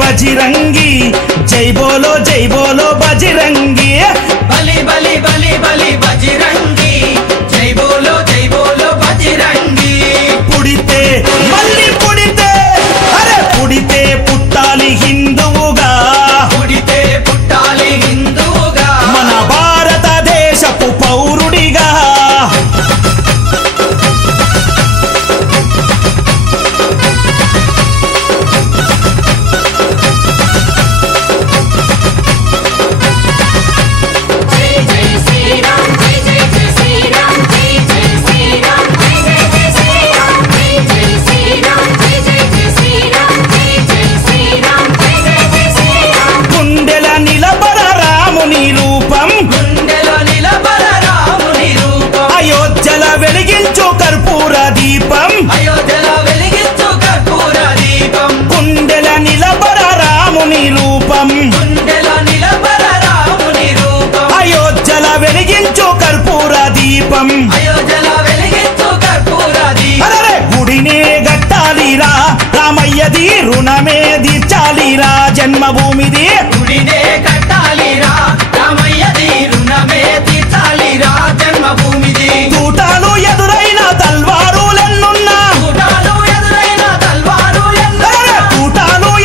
बजरंगी जय बोलो बजरंगी बली बली बली बली बजरंगी जय बोलो बजरंगी पुड़िते मल्ली पुड़िते अरे पुड़िते पुट्टाली हिंदुवुगा पुड़िते पुट्टाली हिंदुवुगा मन भारत देशपु पौरुडिगा गुडिने गट्टालीरा रामय्यदी ऋणमे तीर्चालीरा जन्मभूमिदी गुडिने गट्टालीरा रामय्यदी ऋणमे तीर्चालीरा जन्मभूमिदी तूटालु एदुरैन तल्वारुलेन्नुन्ना तूटालु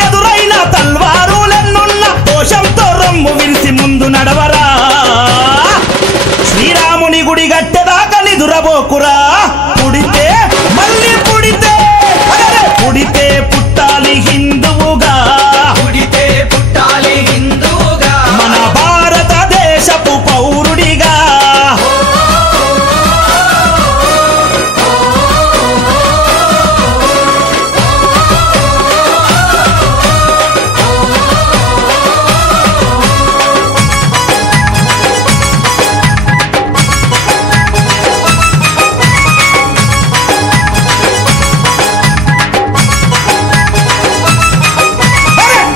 एदुरैन तल्वारुलेन्नुन्ना दोषंतो रम्मु विरिसि मुंदु नडवरा श्रीरामुनि गुडि गट्टेदाका निदुरबोकुरा पुडिते मल्ली पुडिते अरे पुडिते पुट्टाली हिंदुवुगा पुडिते पुट्टाली हिंदुवुगा मन भारत देशपु पौरुडिगा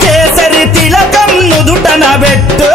కేసరి తిలకం నుదుటన పెట్టు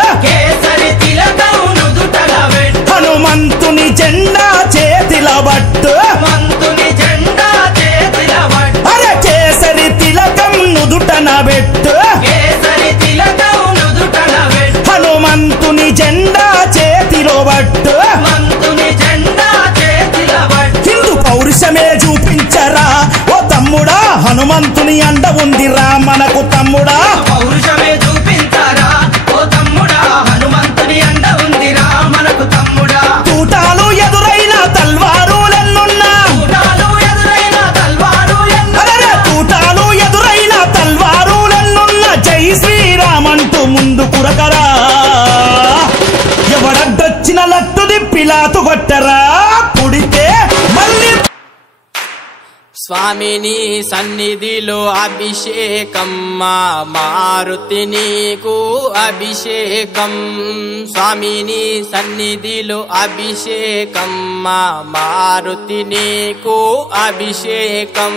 హనుమంతుని జెండా చేతిల పట్టు హనుమంతుని జెండా చేతిల పట్టు అరే కేసరి తిలకం నుదుటన పెట్టు కేసరి తిలకం నుదుటన పెట్టు హనుమంతుని జెండా చేతిలో పట్టు హనుమంతుని జెండా చేతిల పట్టు హిందూ పౌరుషమే చూపించరా ఓ తమ్ముడా హనుమంతుని అండ ఉందిరా మనకు తమ్ముడా పౌరుషమే చూపించరా ఓ తమ్ముడా హనుమంతుని అండ ఉందిరా మనకు తమ్ముడా తూటాలు ఎదురైన తల్వారులెన్నున్నా తూటాలు ఎదురైన తల్వారులెన్నున్న జై శ్రీరామంటూ ముందు కురకరా ఎవడడ్డొచ్చిన లట్టు దిప్పిలాతు కొట్టరా పుడితే మళ్ళీ స్వామిని సన్నిధిలో అభిషేకం మా మారుతి నీకు అభిషేకం స్వామిని సన్నిధిలో అభిషేకం మా మారుతి నీకు అభిషేకం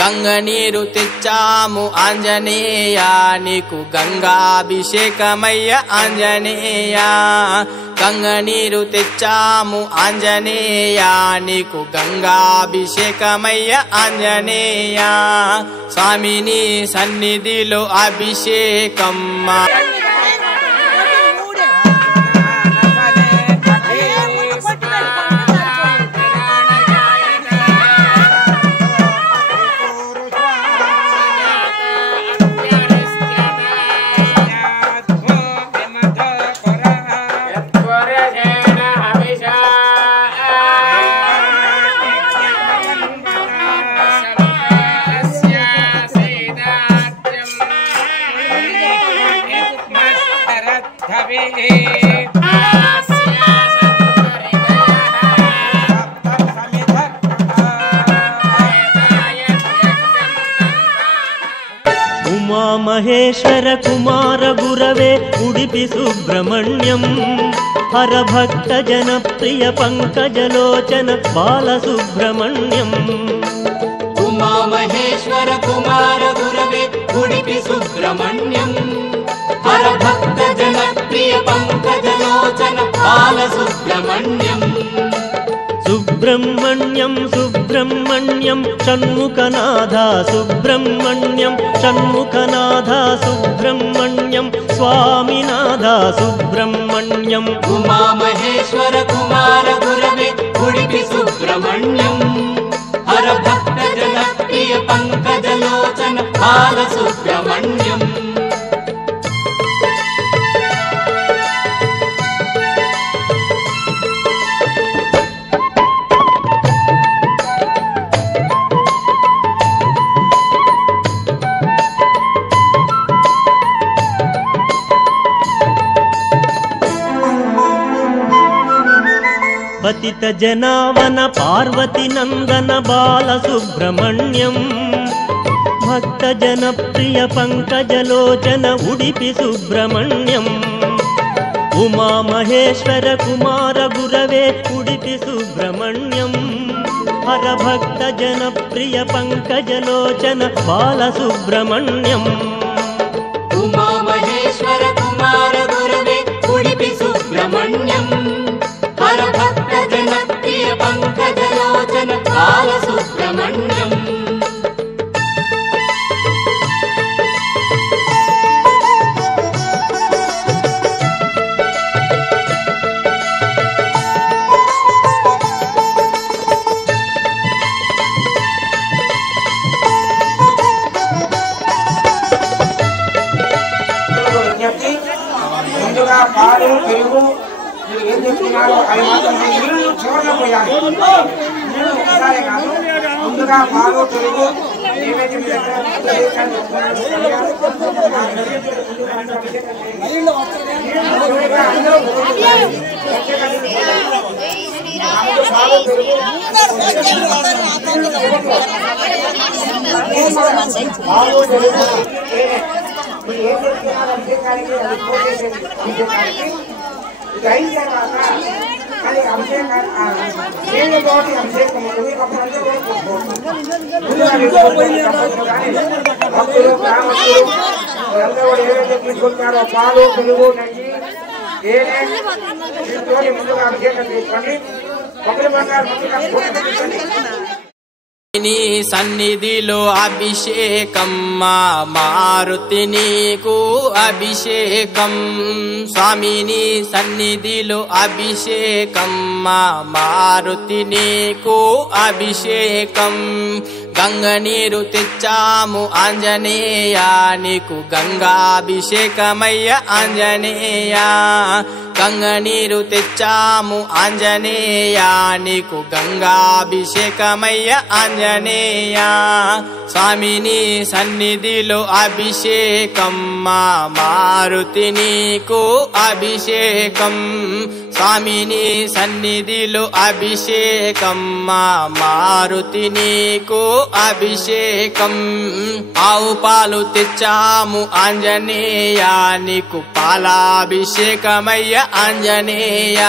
గంగ నీరు తెచ్చాము ఆంజనేయ నీకు గంగాభిషేకమయ్య ఆంజనేయ గంగ నీరు తెచ్చాము ఆంజనేయ నీకు గంగాభిషేకమయ్య ఆంజనేయ స్వామిని సన్నిధిలో అభిషేకం उमा महेश्वर कुमार गुरवे उडुपि सुब्रह्मण्यं हर भक्त जन प्रिय पंकजलोचन बालसुब्रह्मण्यम् उमा महेश्वर कुमार गुरवे उडुपि सुब्रह्मण्यं हर भक्त जन प्रिय पंकजलोचन बालसुब्रह्मण्यम् సుబ్రహ్మణ్యం సుబ్రహ్మణ్యం షణ్ముఖనాథ సుబ్రహ్మణ్యం షణ్ముఖనాథ సుబ్రహ్మణ్యం స్వామినాథ సుబ్రహ్మణ్యం ఉమామహేశ్వర కుమార గురవే ఉడిపి సుబ్రహ్మణ్యం హర భక్త జన ప్రియ పంకజలోచన బాల సుబ్రహ్మణ్యం పతిత జనావన పార్వతి నందన బాల సుబ్రహ్మణ్యం భక్త జన ప్రియ పంకజలోచన ఉడిపి సుబ్రహ్మణ్యం ఉమా మహేశ్వర కుమార గురవే ఉడిపి సుబ్రహ్మణ్యం హర భక్త జన ప్రియ పంకజలోచన బాల సుబ్రహ్మణ్యం ఉమా మహేశ్వర కుమార గురవే ఉడిపి సుబ్రహ్మణ్యం హర భక్త జన ప్రియ పంకజలోచన బాల సుబ్రహ్మణ్యం ముందుగా పాలు పెరుగు మీరు ఏం చెప్తున్నారో అవి మాత్రం నీళ్లు చివరిలో పోయాలి. నీళ్లు ఒకసారి కాదు, ముందుగా పాలు పెరుగు ఏవైతే మీ దగ్గర పాలు పెరుగు మీరు ఏం చెప్తున్నారు అభిషేకానికి అది పోసేసేది అభిషేకానికి ఇది అయిన తర్వాత అది అభిషేకాన్ని నీళ్ళతోటి అభిషేకం ఉంటుంది. ఒకరంతా కూడా భక్తులు గ్రామస్తులు అందరూ కూడా ఏవైతే తీసుకుంటున్నారో పాలు పెరుగు నెయ్యి దీంతో ముందుగా అభిషేకం చేసుకోండి. ఒకరి బంగారు ముందుగా తీసుకోండి. నీ సన్నిధిలో అభిషేకం మా మారుతి నీకు అభిషేకం స్వామిని సన్నిధిలో అభిషేకం మా మారుతి నీకు అభిషేకం గంగ నీరు తెచ్చాము ఆంజనేయ నీకు గంగాభిషేకమయ్య ఆంజనేయ గంగ నీరు తెచ్చాము ఆంజనేయ నీకు గంగాభిషేకమయ్య ఆంజనేయ స్వామిని సన్నిధిలో అభిషేకం మా మారుతి నీకు అభిషేకం స్వామిని సన్నిధిలో అభిషేకం మా మారుతి నీకు అభిషేకం ఆవు పాలు తెచ్చాము ఆంజనేయ నీకు పాలాభిషేకమయ్య ఆంజనేయ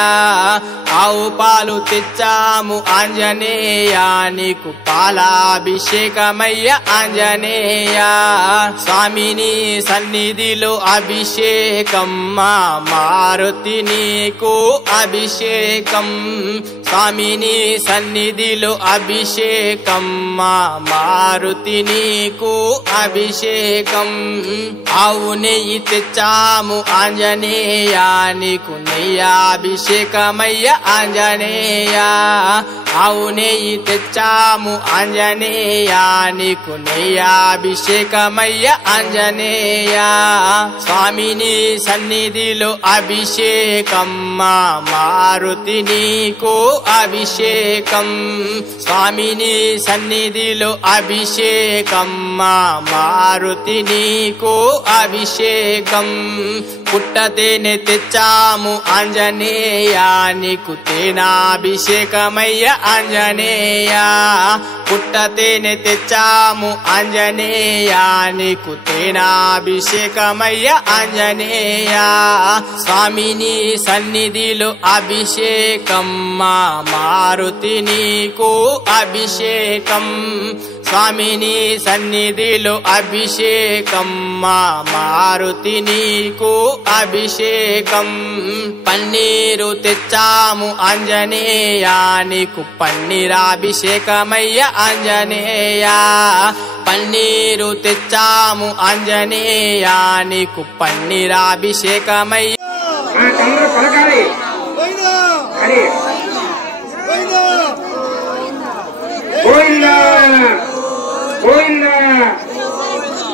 ఆవు పాలు తెచ్చాము ఆంజనేయ నీకు పాలాభిషేకమయ్య ఆంజనేయ స్వామిని సన్నిధిలో అభిషేకం మా మారుతి నీకు అభిషేకం స్వామిని సన్నిధిలో అభిషేకం మా మారుతి నీకు అభిషేకం ఆవు నెయ్యి తెచ్చాము ఆంజనేయ నీకు నెయ్యాభిషేకమయ్య ఆంజనేయ ఆవు నెయ్యి తెచ్చాము ఆంజనేయ నీకు నెయ్యాభిషేకమయ్య ఆంజనేయ స్వామిని సన్నిధిలో అభిషేకం మా మారుతి నీకు అభిషేకం స్వామిని సన్నిధిలో అభిషేకం మా మారుతి నీకు అభిషేకం పుట్టతేనె తెచ్చాము ఆంజనేయ నీకు తేనాభిషేకమయ్య ఆంజనేయ పుట్టతేనె తెచ్చాము ఆంజనేయ నీకు తేనాభిషేకమయ్య ఆంజనేయ స్వామిని సన్నిధిలో అభిషేకం మా మారుతి నీకు అభిషేకం స్వామిని సన్నిధిలో అభిషేకం మా మారుతి నీకు అభిషేకం పన్నీరు తెచ్చాము ఆంజనేయ నీకు పన్నీరాభిషేకమయ్య ఆంజనేయ పన్నీరు తెచ్చాము ఆంజనేయ నీకు పన్నీరాభిషేకమయ్య అందరూ పలకాలి హరి గోవిందా గోవిందా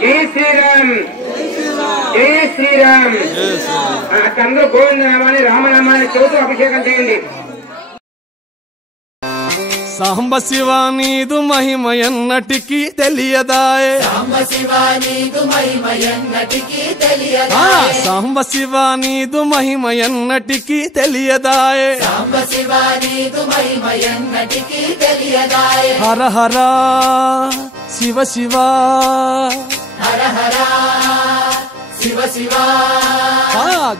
జై శ్రీరామ్ జై శ్రీరామ్ అందరూ గోవింద నామాన్ని రామనామాన్ని చెబుతూ అభిషేకం చేయండి. సాంబ శివ నీదు మహిమ ఎన్నటికీ తెలియదాయే సాంబ శివ నీదు మహిమ ఎన్నటికీ తెలియదాయే హర హర శివ శివ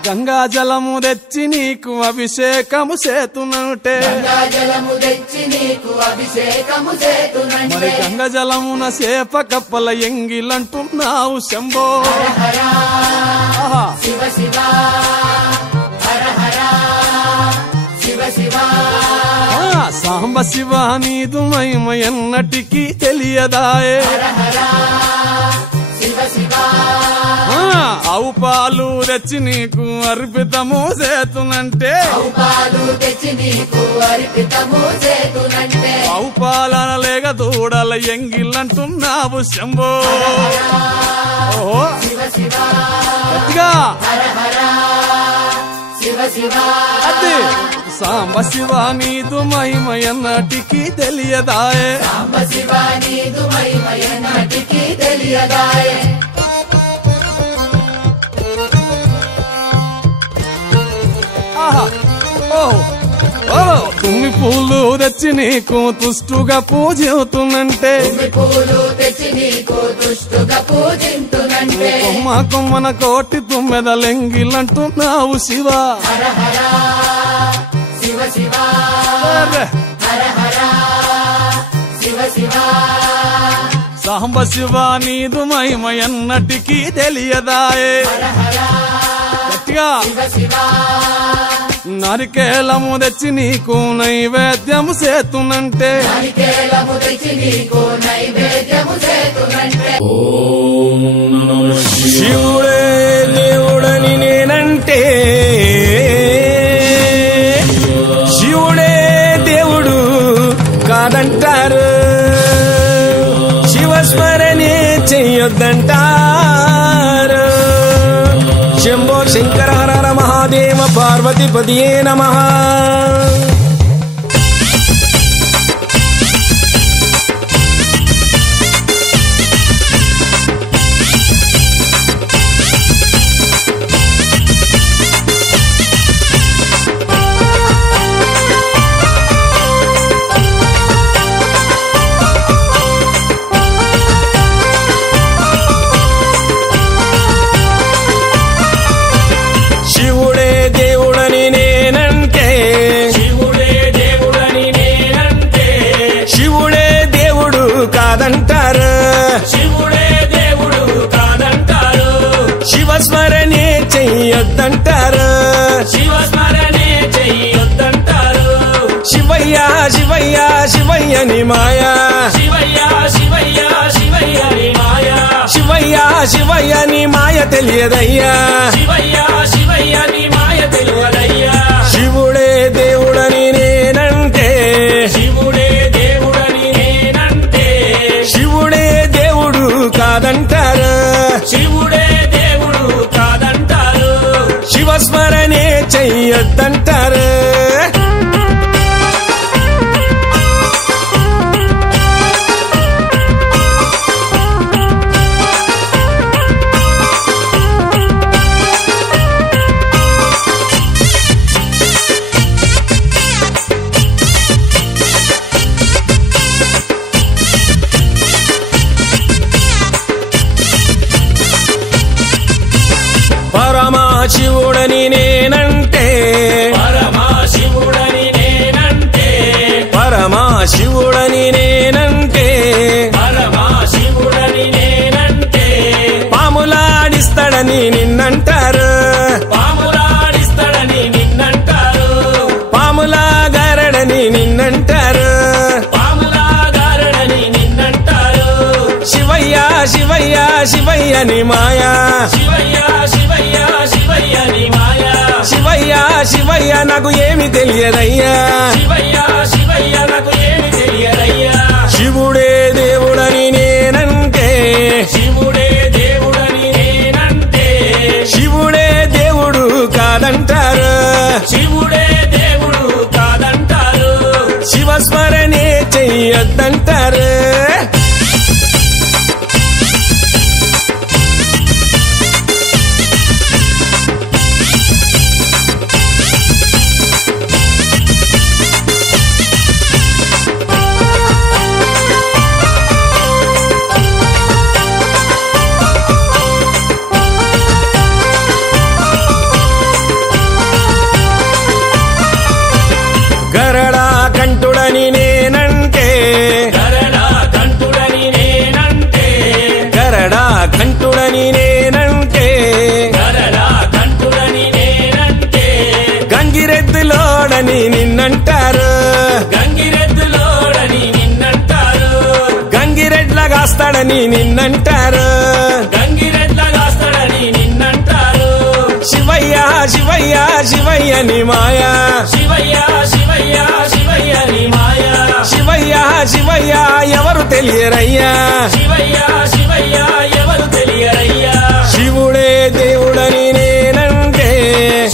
గంగా జలము తెచ్చి నీకు అభిషేకము చేతునంటే మరి గంగా జలమున సేప కప్పల ఎంగిలంటున్నావు శంభో సాంబ శివ నీదు మహిమ ఎన్నటికీ తెలియదాయే ఆవు పాలు తెచ్చి నీకు అర్పితము చేతునంటే ఆవు పాలన లేక దూడల ఎంగిలంటున్నావు శంభో ఓహో గట్టిగా అదే సాంబ శివ నీదు మహిమ ఎన్నటికీ తెలియదాయే తుమ్మి పూలు తెచ్చి నీకు తుష్టుగా పూజింతునంటే కొమ్మ కొమ్మన కోటి తుమ్మెదలెంగిలంటున్నావు శివ సాంబ శివ నీదు మహిమ ఎన్నటికీ తెలియదాయే గట్టిగా నారికేలము తెచ్చి నీకు నైవేద్యము చేతునంటే శివుడే దేవుడని నేనంటే శివుడే దేవుడు కాదంటారు శివస్మరణే చెయ్యొద్దంటారు శంభో శంకర హర హర మహాదేవ పార్వతీపతియే నమః శివుడే దేవుడని నేనంటే శివుడే దేవుడు కాదంటారు శివస్మరణే చెయ్యొద్దంటారు శివయ్య శివయ్య శివయ్యని మాయా శివయ్య శివయ్యని మాయ తెలియదయ్యా శివుడే దేవుడని నేనంటే శివుడే దేవుడు కాదంటారు శివస్మరణే చెయ్యొద్దంటారు పరమశివుడని నేనంటే శివయ్య ని మాయా శివయ్య శివయ్య శివయ్య నీ మాయా శివయ్య శివయ్య నాకు ఏమి తెలియదయ్యా శివయ్య శివయ్య నాకు ఏమి తెలియదయ్యా శివుడే దేవుడని నేనంటే శివుడే దేవుడని నేనంటే శివుడే దేవుడు కాదంటారు శివుడే దేవుడు కాదంటారు శివస్మరణే చెయ్యొద్దంటారు గరడా కంటుడని నేనంటే గరడా కంటుడని నేనంటే గరడా కంటుడని నేనంటే గరడా కంటుడని నేనంటే గంగిరెద్దులోడని నిన్నంటారు గంగిరెద్దులోడని నిన్నంటారు గంగిరెడ్లగాస్తాడని నిన్నంటారు గంగిరెద్లగాస్తాడని నిన్నంటారు శివయ్య శివయ్య శివయ్య ని మాయా శివయ్య శివయ్య శివయ్య నీ మాయా శివయ్య శివయ్య ఎవరు తెలియరయ్యా శివయ్య శివయ్య ఎవరు తెలియరయ్యా శివుడే దేవుడని నేనంటే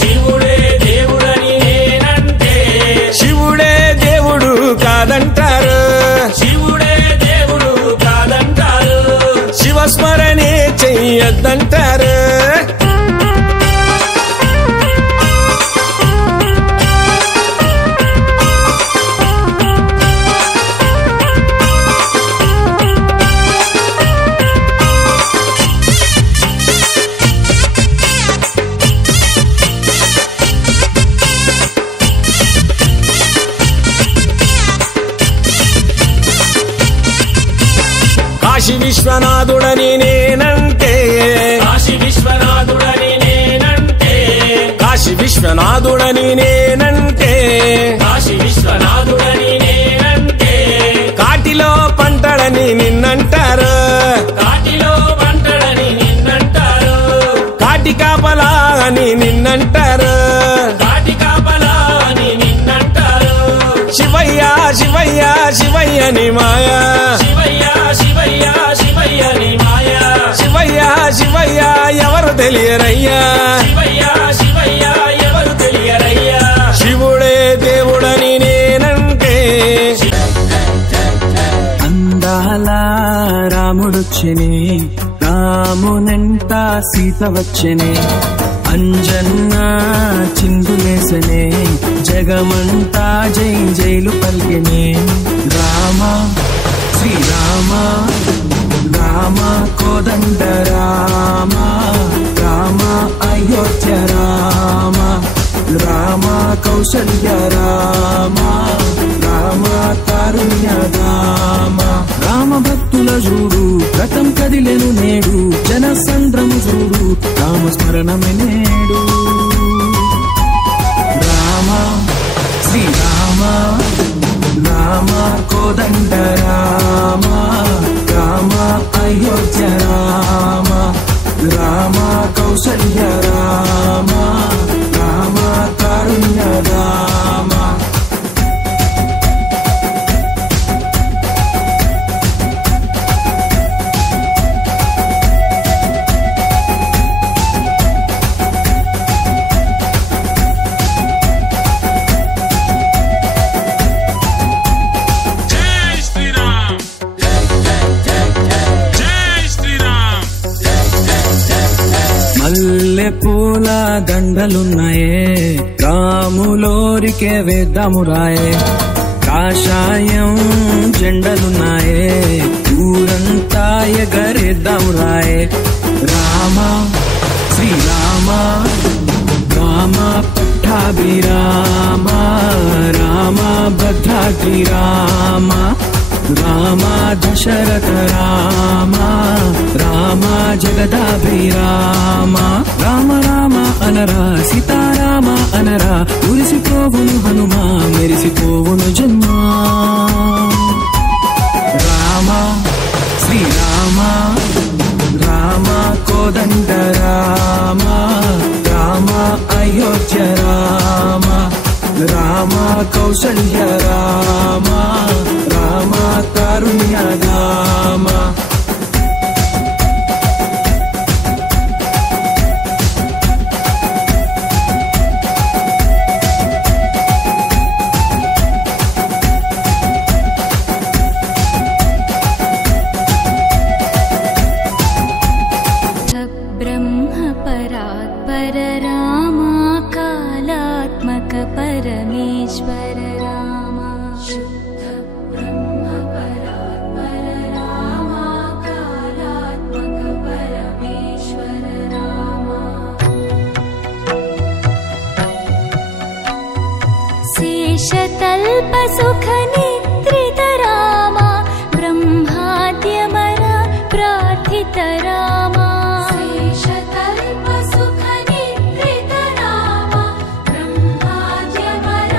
శివుడే దేవుడని నేనంటే శివుడే దేవుడు కాదంటారు శివుడే దేవుడు కాదంటారు శివస్మరణే చెయ్యొద్దంటారు కాశీ విశ్వనాథుడని నేనంటే కాశీ విశ్వనాథుడని నేనంటే కాశీ విశ్వనాథుడని నేనంటే కాశీ విశ్వనాథుడని నేనంటే కాటిలో పంటడని నిన్నంటారు కాటిలో పంటడని నిన్నంటారు కాటి కాపలా అని నిన్నంటారు కాటి కాపలా అని నిన్నంటారు శివయ్య శివయ్య శివయ్య ని మాయా శివయ్య శివయ్య శివయ్య నీ మాయా శివయ్య శివయ్య ఎవరు తెలియరయ్యా శివయ్య శివయ్య ఎవరు తెలియరయ్యా శివుడే దేవుడని నేనంటే అందాల రాముడొచ్చనే రామునంట సీత వచ్చనే అంజన్న చిందులేసనే జగమంతా జై జైలు పలికెనే రామ శ్రీరామ రామ కోదండ రామ రామ అయోధ్య రామ రామ కౌసల్య రామ రామ కారుణ్య రామ రామ భక్తుల చూడు రథం కదిలెను నేడు జన సంద్రము చూడు రామ స్మరణమే నేడు రామ శ్రీరామ రామ కోదండ రామ రామ అయోధ్య రామ రామ కౌసల్య రామ రామ కారుణ్య రామ మల్లె పూల దండలున్నాయే రాములోరికే వేద్దాము రాయే కాషాయం జెండలున్నాయే ఊరంతా ఎగరేద్దాము రాయే రామ శ్రీరామ రామ పట్టాభిరామ రామ భద్రాద్రి రామ రామ దశరథ రామ రామ జగదాభిరామ రామ రామ అనరా సీతారామ అనరా మురిసిపోవును హనుమా మెరిసిపోవును జన్మ రామ శ్రీరామ రామ కౌసల్య రామ రామ కారుణ్యధామ परमेश्वर रामा शुद्ध ब्रह्म परात्पर रामा कालात्मक परमेश्वर रामा शेषतल्प सुख निद्रित रामा ब्रह्माद्यमर प्रार्थित रामा शेषतल्प सुख निद्रित रामा ब्रह्माद्यमर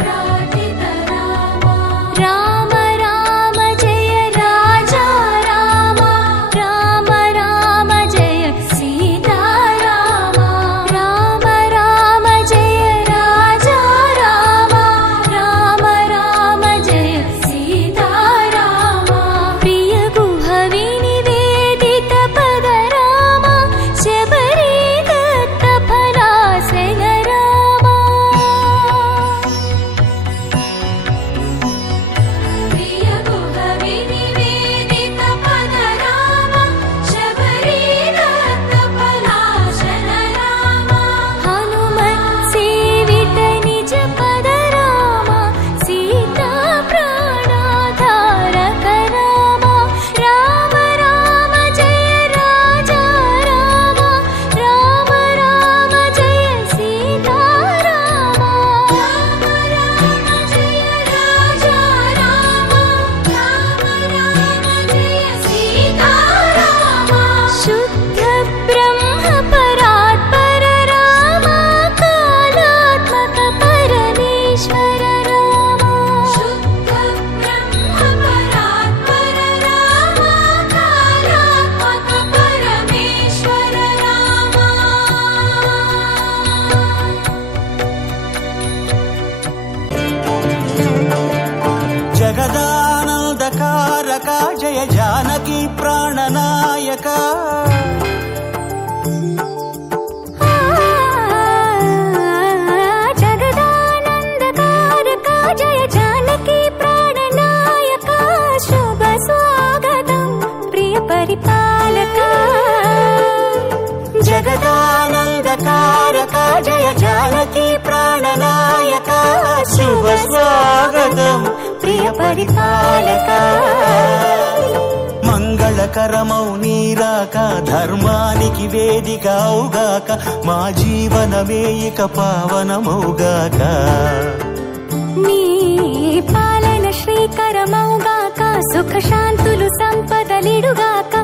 प्रार्थित रामा राम राम जय राजा रामा राम राम जय सीता रामा राम राम जय राजा रामा राम राम जय सीता रामा प्रिय गुह विनिवेदित पद रामा शबरी दत्त फलासन रामा प्रिय गुह विनिवेदित पद रामा शबरी दत्त फलासन रामा हनुमत् सेवित निज पद रामा सीता प्राणाधारक रामा राम राम जय राजा रामा राम राम जय सीता रामा राम राम जय राजा रामा राम राम जय सीता रामा शुद्ध ब्रह्म परात्पर रामा कालात्मक परमेश्वर रामा शुद्ध ब्रह्म परात्पर रामा कालात्मक परमेश्वर रामा జగదానందకారక జయ జానకి ప్రాణనాయక जगदानन्दकारक जय जानकी प्राणनायक शुभ स्वागतं प्रिय परिपालक జగదానందకారక జయ జానకి ప్రాణనాయక శుభ స్వాగతం ప్రియ పరిపాలక మంగళకరమౌ నీరాక ధర్మానికి వేదిక అవుగాక మా జీవనమే ఇక పావనమౌగాక నీ పాలన శ్రీకరమౌగాక సుఖ శాంతులు సంపదలిడుగాక